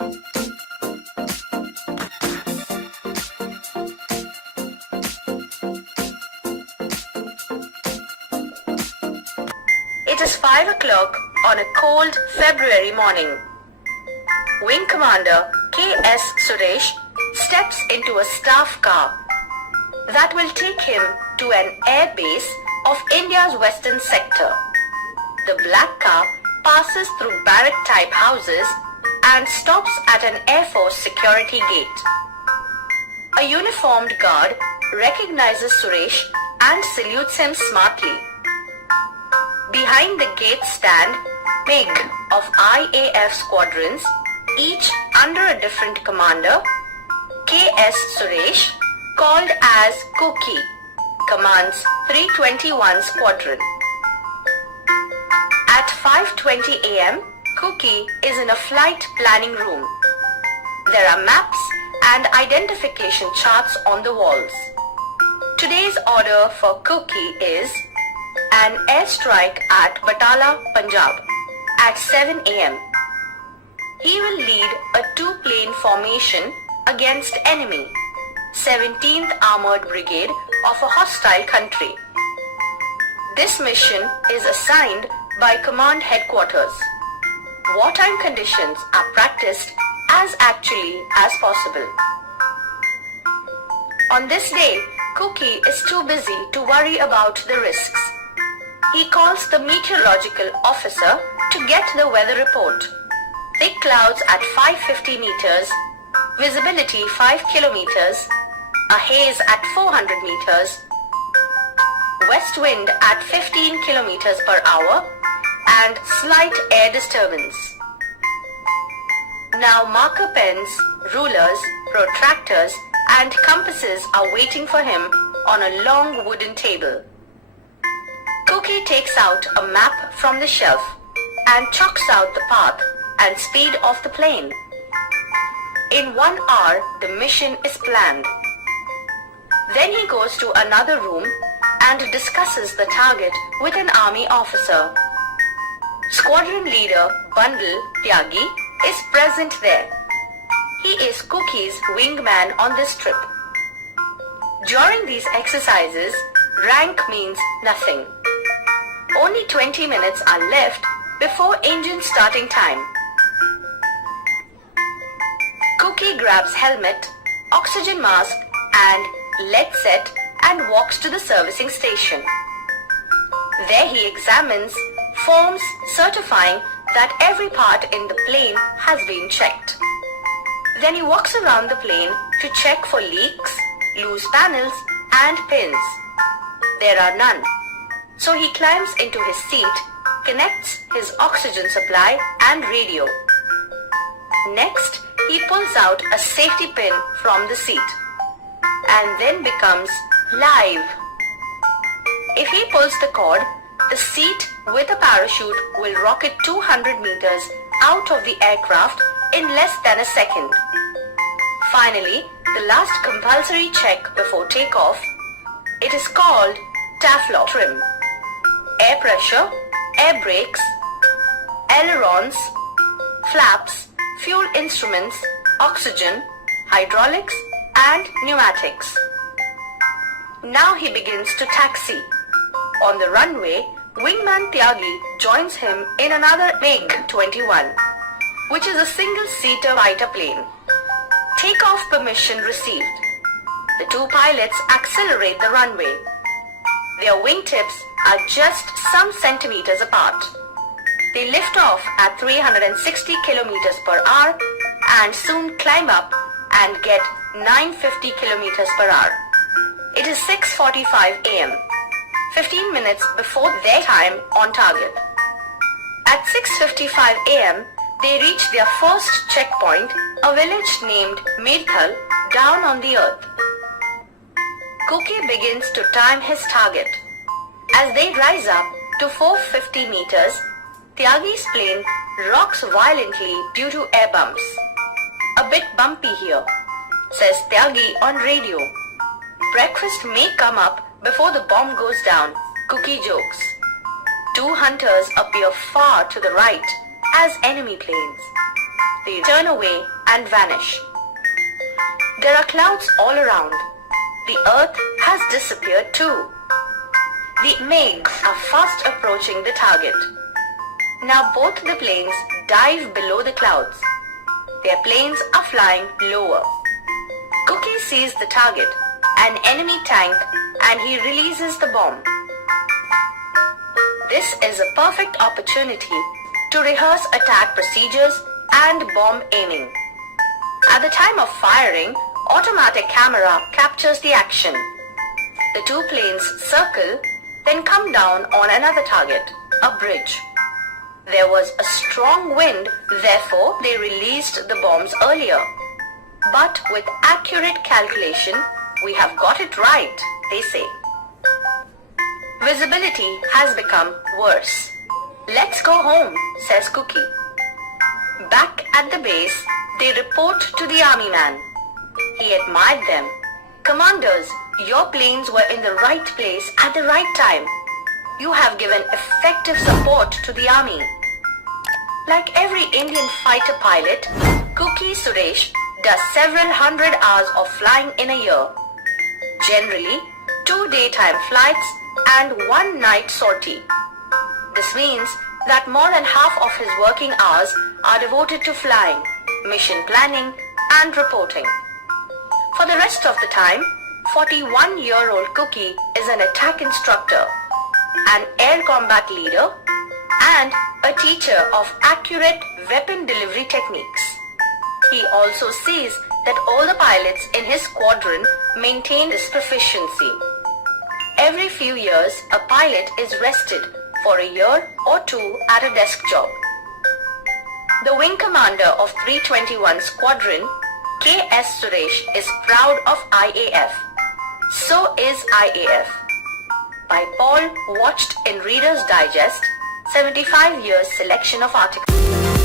It is 5 o'clock on a cold February morning. Wing Commander K.S. Suresh steps into a staff car that will take him to an air base of India's western sector. The black car passes through barrack-type houses and stops at an Air Force security gate. A uniformed guard recognizes Suresh and salutes him smartly. Behind the gate stand MiG of IAF squadrons, each under a different commander. K.S. Suresh, called as Cookie, commands 321 Squadron. At 5:20 a.m., Cookie is in a flight planning room. There are maps and identification charts on the walls. Today's order for Cookie is an airstrike at Batala, Punjab at 7 a.m. He will lead a two-plane formation against enemy, 17th Armored Brigade of a hostile country. This mission is assigned by Command Headquarters. Wartime conditions are practiced as actually as possible. On this day, Cookie is too busy to worry about the risks. He calls the meteorological officer to get the weather report. Thick clouds at 550 meters, visibility 5 kilometers, a haze at 400 meters, west wind at 15 kilometers per hour, and slight air disturbance. Now marker pens, rulers, protractors, and compasses are waiting for him on a long wooden table. Cookie takes out a map from the shelf and chalks out the path and speed of the plane. In 1 hour, the mission is planned. Then he goes to another room and discusses the target with an army officer. Squadron leader Bundle Tyagi is present there. He is Cookie's wingman on this trip. During these exercises, rank means nothing. Only 20 minutes are left before engine starting time. Cookie grabs helmet, oxygen mask and lead set and walks to the servicing station. There he examines forms certifying that every part in the plane has been checked. Then he walks around the plane to check for leaks, loose panels and pins. There are none. So he climbs into his seat, connects his oxygen supply and radio. Next, he pulls out a safety pin from the seat and then becomes live. If he pulls the cord, the seat with a parachute will rocket 200 meters out of the aircraft in less than a second. Finally, the last compulsory check before takeoff. It is called TAFLOP trim. Air pressure, air brakes, ailerons, flaps, fuel instruments, oxygen, hydraulics and pneumatics. Now he begins to taxi. On the runway, wingman Tyagi joins him in another MiG-21, which is a single-seater fighter plane. Takeoff permission received. The two pilots accelerate the runway. Their wingtips are just some centimeters apart. They lift off at 360 kilometers per hour and soon climb up and get 950 kilometers per hour. It is 6:45 a.m., 15 minutes before their time on target. At 6:55 a.m., they reach their first checkpoint, a village named Mirthal, down on the earth. Cookie begins to time his target. As they rise up to 450 meters, Tyagi's plane rocks violently due to air bumps. A bit bumpy here, says Tyagi on radio. Breakfast may come up before the bomb goes down, Cookie jokes. Two hunters appear far to the right as enemy planes. they turn away and vanish. There are clouds all around. The earth has disappeared too. The meghs are fast approaching the target. Now both the planes dive below the clouds. Their planes are flying lower. Cookie sees the target, an enemy tank, and he releases the bomb. This is a perfect opportunity to rehearse attack procedures and bomb aiming. At the time of firing, automatic camera captures the action. The two planes circle, then come down on another target, a bridge. There was a strong wind, therefore they released the bombs earlier. But with accurate calculation, we have got it right, they say. Visibility has become worse. Let's go home, says Cookie. Back at the base, they report to the army man. He admired them. Commanders, your planes were in the right place at the right time. You have given effective support to the army. Like every Indian fighter pilot, Cookie Suresh does several hundred hours of flying in a year. Generally, 2 daytime flights and 1 night sortie. This means that more than half of his working hours are devoted to flying, mission planning and reporting. For the rest of the time, 41-year-old Cookie is an attack instructor, an air combat leader, and a teacher of accurate weapon delivery techniques. He also sees that all the pilots in his squadron maintain this proficiency. Every few years, a pilot is rested for a year or 2 at a desk job. The wing commander of 321 Squadron, K.S. Suresh, is proud of IAF. So is IAF. By Paul, watched in Reader's Digest, 75 years selection of articles.